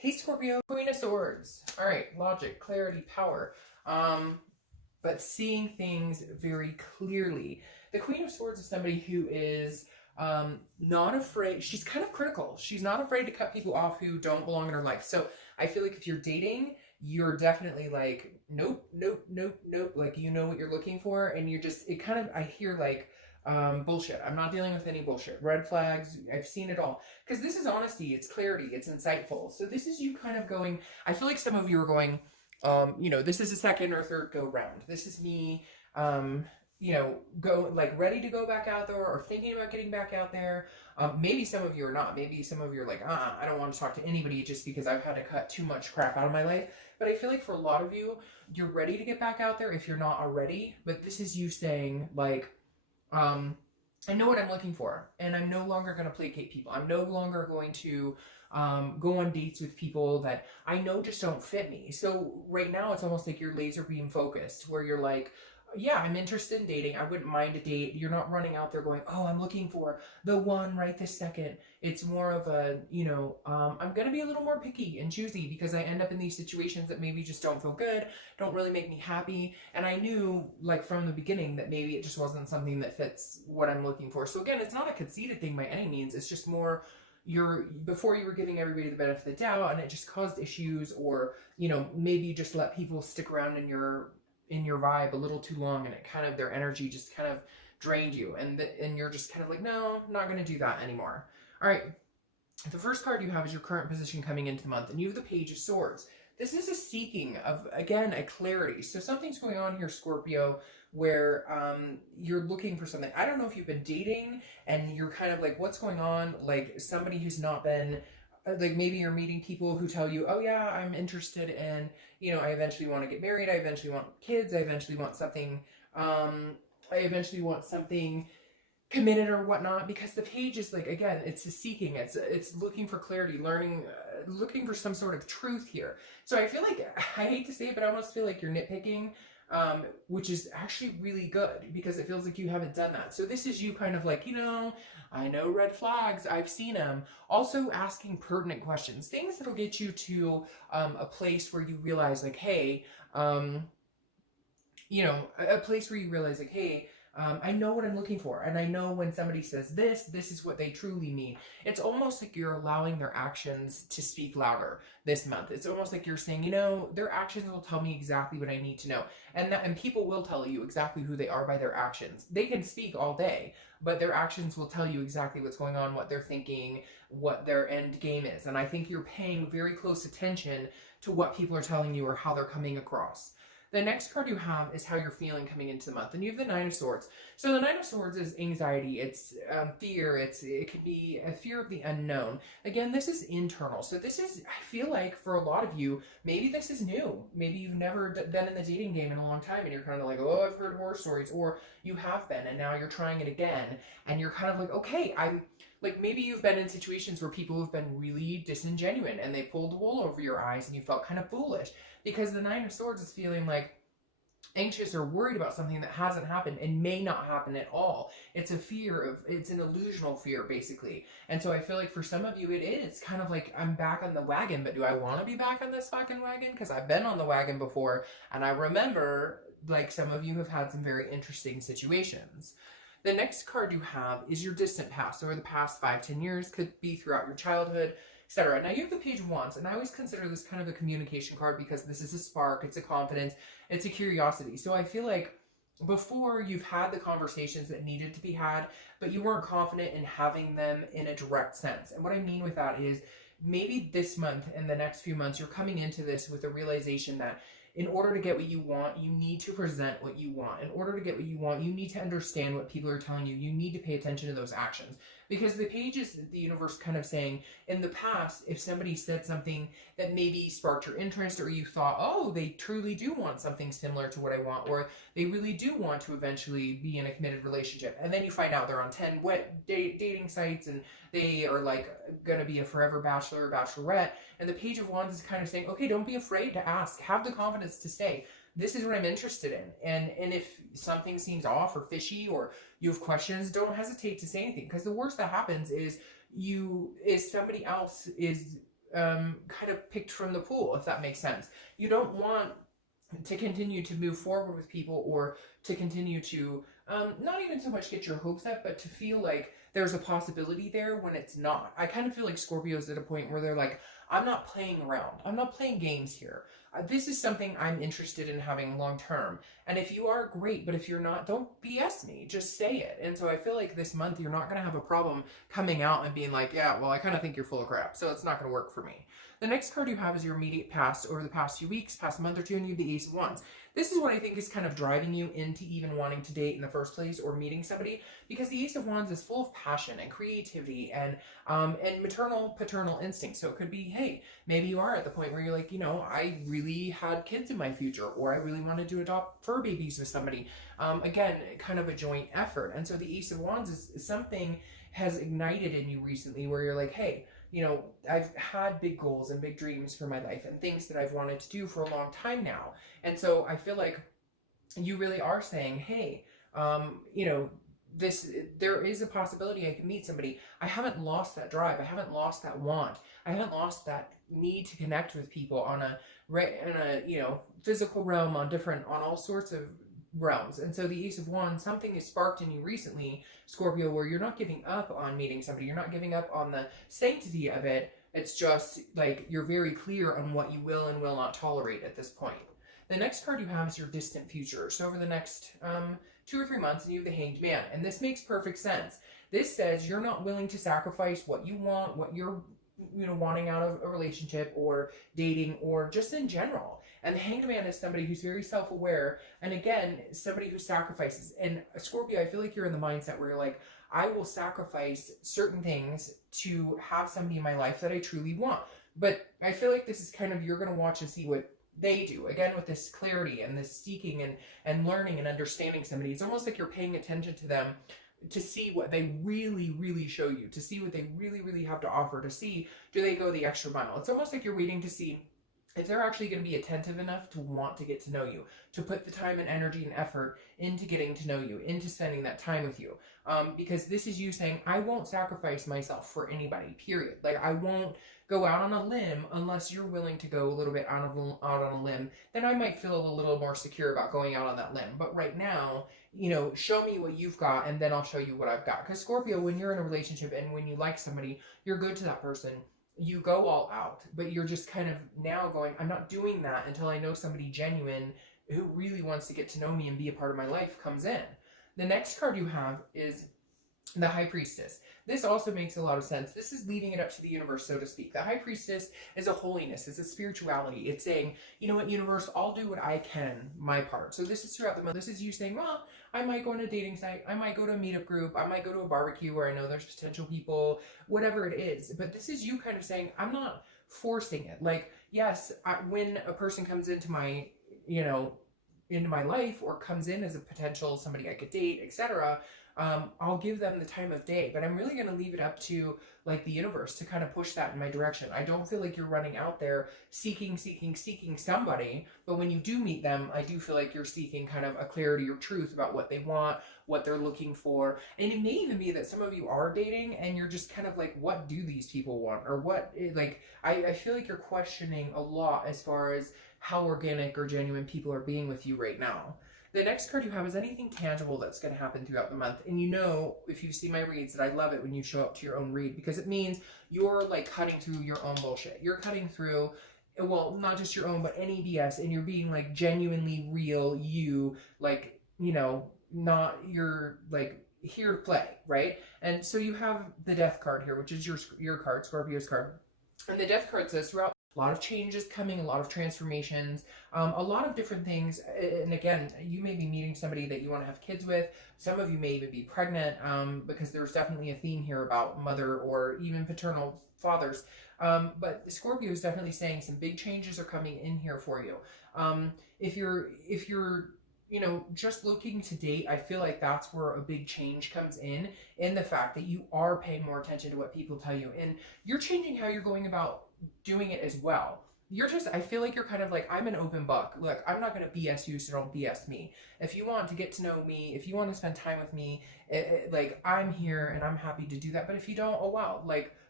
Hey Scorpio, Queen of Swords. All right, logic, clarity, power. But seeing things very clearly. The Queen of Swords is somebody who is not afraid. She's kind of critical. She's not afraid to cut people off who don't belong in her life. So I feel like if you're dating, you're definitely like, nope, nope, nope, nope. Like you know what you're looking for, and you're just. It kind of. I hear like bullshit. I'm not dealing with any bullshit. Red flags. I've seen it all. Because this is honesty, it's clarity, it's insightful. So this is you kind of going, I feel like some of you are going, this is a second or third go round. This is me, go like ready to go back out there or thinking about getting back out there. Maybe some of you are not. Maybe some of you are like, I don't want to talk to anybody just because I've had to cut too much crap out of my life. But I feel like for a lot of you, you're ready to get back out there if you're not already. But this is you saying like, I know what I'm looking for, and I'm no longer going to placate people. I'm no longer going to go on dates with people that I know just don't fit me. So right now, it's almost like you're laser beam focused, where you're like, yeah, I'm interested in dating. I wouldn't mind a date. You're not running out there going, oh, I'm looking for the one right this second. It's more of a, I'm going to be a little more picky and choosy because I end up in these situations that maybe just don't feel good, don't really make me happy. And I knew like from the beginning that maybe it just wasn't something that fits what I'm looking for. So again, it's not a conceited thing by any means. It's just more before you were giving everybody the benefit of the doubt and it just caused issues, or, maybe you just let people stick around in your vibe a little too long, and it kind of their energy just kind of drained you, and you're just kind of like, no, I'm not going to do that anymore. All right, the first card you have is your current position coming into the month, and you have the Page of Swords. This is a seeking of, again, a clarity. So something's going on here, Scorpio, where you're looking for something. I don't know if you've been dating and you're kind of like, what's going on? Like somebody who's not been, like maybe you're meeting people who tell you, oh yeah, I'm interested in, I eventually want to get married. I eventually want kids. I eventually want something, committed or whatnot, because the page is like, again, it's a seeking, it's looking for clarity, learning, looking for some sort of truth here. So I feel like, I hate to say it, but I almost feel like you're nitpicking, which is actually really good because it feels like you haven't done that. So this is you kind of like, I know red flags, I've seen them. Also asking pertinent questions, things that'll get you to a place where you realize like, hey, a place where you realize like, hey, I know what I'm looking for, and I know when somebody says this is what they truly mean. It's almost like you're allowing their actions to speak louder this month. It's almost like you're saying, their actions will tell me exactly what I need to know. And people will tell you exactly who they are by their actions. They can speak all day, but their actions will tell you exactly what's going on, what they're thinking, what their end game is. And I think you're paying very close attention to what people are telling you or how they're coming across. The next card you have is how you're feeling coming into the month, and you have the Nine of Swords. So the Nine of Swords is anxiety, it's fear, it could be a fear of the unknown. Again, this is internal. So this is, I feel like for a lot of you, maybe this is new. Maybe you've never been in the dating game in a long time, and you're kind of like, oh, I've heard horror stories, or you have been, and now you're trying it again, and you're kind of like, okay, like maybe you've been in situations where people have been really disingenuous and they pulled the wool over your eyes and you felt kind of foolish, because the Nine of Swords is feeling like anxious or worried about something that hasn't happened and may not happen at all. It's a fear of, it's an illusional fear basically. And so I feel like for some of you it is kind of like, I'm back on the wagon, but do I want to be back on this fucking wagon? Because I've been on the wagon before, and I remember like some of you have had some very interesting situations. The next card you have is your distant past, or the past 5-10 years, could be throughout your childhood, etc. Now you have the Page of Wands, and I always consider this kind of a communication card because this is a spark, it's a confidence, it's a curiosity. So I feel like before you've had the conversations that needed to be had, but you weren't confident in having them in a direct sense. And what I mean with that is maybe this month and the next few months, you're coming into this with a realization that in order to get what you want, you need to present what you want. In order to get what you want, you need to understand what people are telling you. You need to pay attention to those actions. Because the page is the universe kind of saying, in the past, if somebody said something that maybe sparked your interest, or you thought, oh, they truly do want something similar to what I want, or they really do want to eventually be in a committed relationship, and then you find out they're on 10 dating sites, and they are like going to be a forever bachelor or bachelorette, and the Page of Wands is kind of saying, okay, don't be afraid to ask. Have the confidence to say, this is what I'm interested in. And if something seems off or fishy, or you have questions, don't hesitate to say anything. Because the worst that happens is somebody else is kind of picked from the pool, if that makes sense. You don't want to continue to move forward with people, or to continue to not even so much get your hopes up, but to feel like there's a possibility there when it's not. I kind of feel like Scorpio's at a point where they're like, I'm not playing around. I'm not playing games here. This is something I'm interested in having long term. And if you are, great. But if you're not, don't BS me. Just say it. And so I feel like this month you're not going to have a problem coming out and being like, yeah, well, I kind of think you're full of crap, so it's not going to work for me. The next card you have is your immediate past, over the past few weeks, past month or two, and you have the Ace of Wands. This is what I think is kind of driving you into even wanting to date in the first place, or meeting somebody, because the Ace of Wands is full of passion and creativity and maternal, paternal instincts. So it could be, hey, maybe you are at the point where you're like, you know, I really had kids in my future, or I really wanted to adopt fur babies with somebody. Again, kind of a joint effort. And so the Ace of Wands is something has ignited in you recently where you're like, hey, you know, I've had big goals and big dreams for my life and things that I've wanted to do for a long time now. And so I feel like you really are saying, hey, you know, there is a possibility I can meet somebody. I haven't lost that drive. I haven't lost that want. I haven't lost that need to connect with people on a, you know, physical realm, on all sorts of realms. And so the Ace of Wands, something is sparked in you recently, Scorpio, where you're not giving up on meeting somebody. You're not giving up on the sanctity of it. It's just like you're very clear on what you will and will not tolerate at this point. The next card you have is your distant future. So over the next 2 or 3 months, and you have the Hanged Man. And this makes perfect sense. This says you're not willing to sacrifice what you want, what you're, you know, wanting out of a relationship or dating or just in general. And the Hanged Man is somebody who's very self-aware, and again, somebody who sacrifices. And Scorpio, I feel like you're in the mindset where you're like, I will sacrifice certain things to have somebody in my life that I truly want. But I feel like this is kind of, you're going to watch and see what they do. Again, with this clarity and this seeking and learning and understanding somebody. It's almost like you're paying attention to them to see what they really, really show you, to see what they really, really have to offer, to see, do they go the extra mile? It's almost like you're waiting to see if they're actually going to be attentive enough to want to get to know you, to put the time and energy and effort into getting to know you, into spending that time with you. Because this is you saying, I won't sacrifice myself for anybody, period. Like, I won't go out on a limb unless you're willing to go a little bit out on a limb. Then I might feel a little more secure about going out on that limb. But right now, you know, show me what you've got, and then I'll show you what I've got. Because Scorpio, when you're in a relationship and when you like somebody, you're good to that person. You go all out, but you're just kind of now going, I'm not doing that until I know somebody genuine who really wants to get to know me and be a part of my life comes in. The next card you have is the High Priestess. This also makes a lot of sense. This is leaving it up to the universe, so to speak. The High Priestess is a holiness. It's a spirituality. It's saying, you know what, universe, I'll do what I can, my part. So this is throughout the month. This is you saying, well, I might go on a dating site. I might go to a meetup group. I might go to a barbecue where I know there's potential people, whatever it is. But this is you kind of saying, I'm not forcing it. Like, yes, when a person comes into my, you know, into my life, or comes in as a potential somebody I could date, etc., I'll give them the time of day, but I'm really going to leave it up to like the universe to kind of push that in my direction. I don't feel like you're running out there seeking somebody, but when you do meet them, I do feel like you're seeking kind of a clarity or truth about what they want, what they're looking for. And it may even be that some of you are dating and you're just kind of like, what do these people want? Or what, like, I feel like you're questioning a lot as far as how organic or genuine people are being with you right now. The next card you have is anything tangible that's going to happen throughout the month. And you know, if you see my reads, that I love it when you show up to your own read, because it means you're like cutting through your own bullshit. You're cutting through, well, not just your own, but any BS, and you're being like genuinely real you, like, you know, not you're like here to play, right? And so you have the Death card here, which is your card, Scorpio's card. And the Death card says throughout, a lot of changes coming, a lot of transformations, a lot of different things. And again, you may be meeting somebody that you want to have kids with. Some of you may even be pregnant, because there's definitely a theme here about mother or even paternal fathers. But Scorpio is definitely saying some big changes are coming in here for you. If you're, you know, just looking to date, I feel like that's where a big change comes in the fact that you are paying more attention to what people tell you. And you're changing how you're going about doing it as well. You're just, I feel like you're kind of like, I'm an open book. Look, I'm not going to BS you, so don't BS me. If you want to get to know me, if you want to spend time with me, like, I'm here and I'm happy to do that. But if you don't, oh wow, like,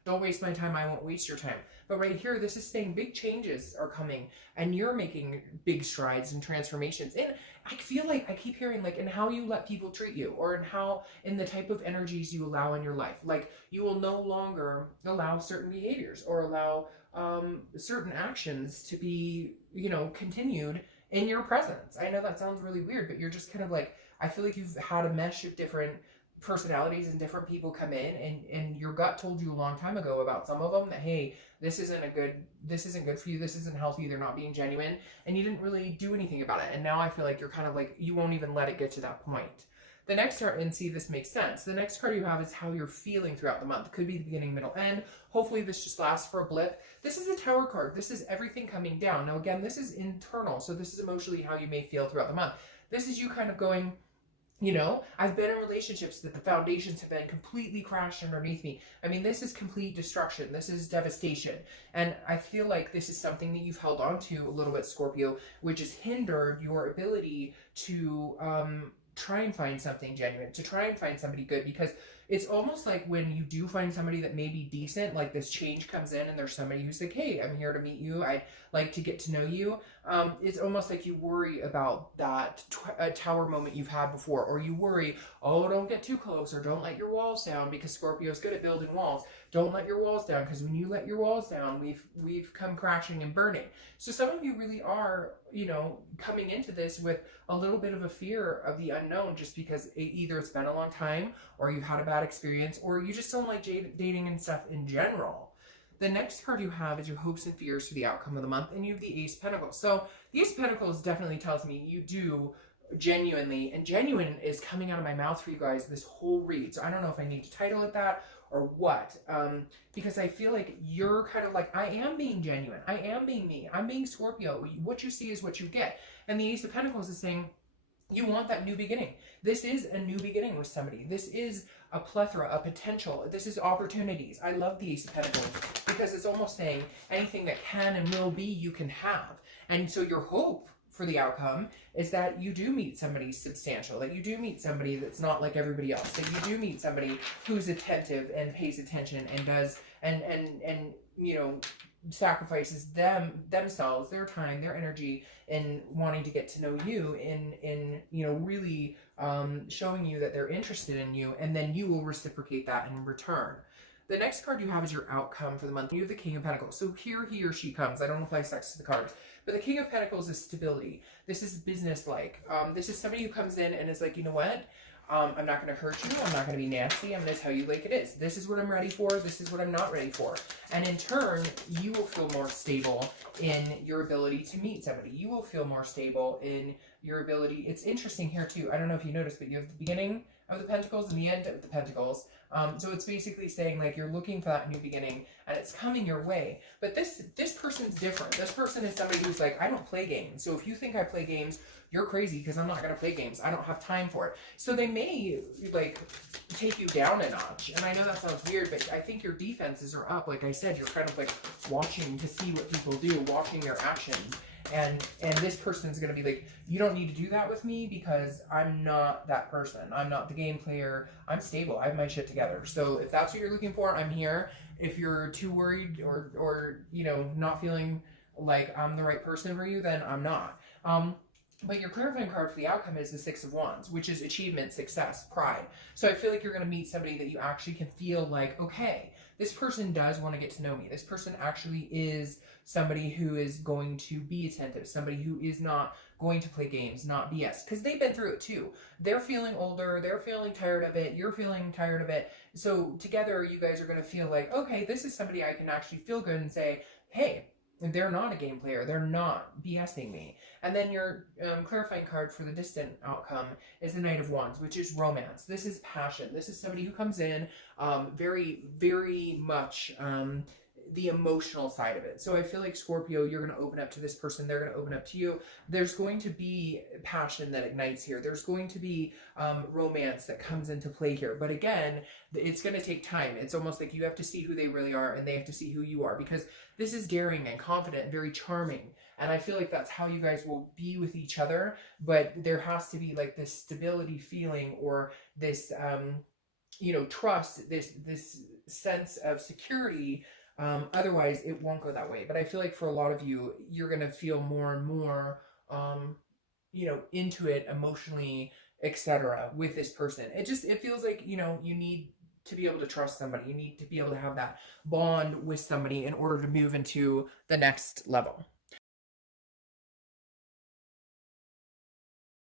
Don't waste my time, I won't waste your time. But right here, this is saying big changes are coming and you're making big strides and transformations. And I feel like I keep hearing like in how you let people treat you, or in the type of energies you allow in your life. Like you will no longer allow certain behaviors or allow certain actions to be, you know, continued in your presence. I know that sounds really weird, but you're just kind of like, I feel like you've had a mesh of different personalities and different people come in, and your gut told you a long time ago about some of them that, hey, this isn't good for you, this isn't healthy, they're not being genuine, and you didn't really do anything about it. And now I feel like you're kind of like, you won't even let it get to that point. The next card, and see, this makes sense. The next card you have is how you're feeling throughout the month. It could be the beginning, middle, end. Hopefully this just lasts for a blip. This is a Tower card. This is everything coming down. Now again, this is internal, so this is emotionally how you may feel throughout the month. This is you kind of going, you know, I've been in relationships that the foundations have been completely crashed underneath me. I mean, this is complete destruction. This is devastation. And I feel like this is something that you've held on to a little bit, Scorpio, which has hindered your ability to try and find something genuine, to try and find somebody good, because it's almost like when you do find somebody that may be decent, like this change comes in and there's somebody who's like, hey, I'm here to meet you, I'd like to get to know you. It's almost like you worry about that Tower moment you've had before, or you worry, oh, don't get too close, or don't let your walls down, because Scorpio's good at building walls. Don't let your walls down, because when you let your walls down, we've come crashing and burning. So some of you really are, you know, coming into this with a little bit of a fear of the unknown, just because either it's been a long time, or you've had a bad experience, or you just don't like dating and stuff in general. The next card you have is your hopes and fears for the outcome of the month, and you have the Ace of Pentacles. So the Ace of Pentacles definitely tells me you do genuinely, and genuine is coming out of my mouth for you guys this whole read. So I don't know if I need to title it that or what, because I feel like you're kind of like, I am being genuine, I am being me, I'm being Scorpio. What you see is what you get. And the Ace of Pentacles is saying, you want that new beginning. This is a new beginning with somebody. This is a plethora, a potential. This is opportunities. I love the Ace of Pentacles because it's almost saying anything that can and will be, you can have. And so your hope for the outcome is that you do meet somebody substantial, that you do meet somebody that's not like everybody else, that you do meet somebody who's attentive and pays attention and does, and you know, sacrifices themselves, their time, their energy in wanting to get to know you, in you know, really showing you that they're interested in you, and then you will reciprocate that in return. The next card you have is your outcome for the month. You have the King of Pentacles. So here he or she comes. I don't apply sex to the cards. But the King of Pentacles is stability. This is business-like. This is somebody who comes in and is like, you know what? I'm not going to hurt you. I'm not going to be nasty. I'm going to tell you like it is. This is what I'm ready for. This is what I'm not ready for. And in turn, you will feel more stable in your ability to meet somebody. You will feel more stable in your ability. It's interesting here too. I don't know if you noticed, but you have the beginning of the Pentacles and the end of the Pentacles. So it's basically saying like you're looking for that new beginning and it's coming your way. But this person's different. This person is somebody who's like, I don't play games. So if you think I play games, you're crazy, because I'm not going to play games. I don't have time for it. So they may like take you down a notch. And I know that sounds weird, but I think your defenses are up. Like I said, you're kind of like watching to see what people do, watching their actions. And this person's going to be like, you don't need to do that with me because I'm not that person. I'm not the game player. I'm stable. I have my shit together. So if that's what you're looking for, I'm here. If you're too worried or you know, not feeling like I'm the right person for you, then I'm not. But your clarifying card for the outcome is the Six of Wands, which is achievement, success, pride. So I feel like you're going to meet somebody that you actually can feel like, okay, this person does want to get to know me. This person actually is somebody who is going to be attentive, somebody who is not going to play games, not BS, because they've been through it too. They're feeling older, they're feeling tired of it, you're feeling tired of it. So together you guys are going to feel like, okay, this is somebody I can actually feel good and say, hey, they're not a game player, they're not BSing me. And then your clarifying card for the distant outcome is the Knight of Wands, which is romance. This is passion. This is somebody who comes in very, very much the emotional side of it. So I feel like Scorpio, you're going to open up to this person, they're going to open up to you. There's going to be passion that ignites here. There's going to be romance that comes into play here. But again, it's going to take time. It's almost like you have to see who they really are and they have to see who you are, because this is daring and confident and very charming. And I feel like that's how you guys will be with each other. But there has to be like this stability feeling, or this you know, trust, this sense of security. Otherwise it won't go that way. But I feel like for a lot of you, you're going to feel more and more, you know, into it emotionally, etc., with this person. It feels like, you know, you need to be able to trust somebody. You need to be able to have that bond with somebody in order to move into the next level.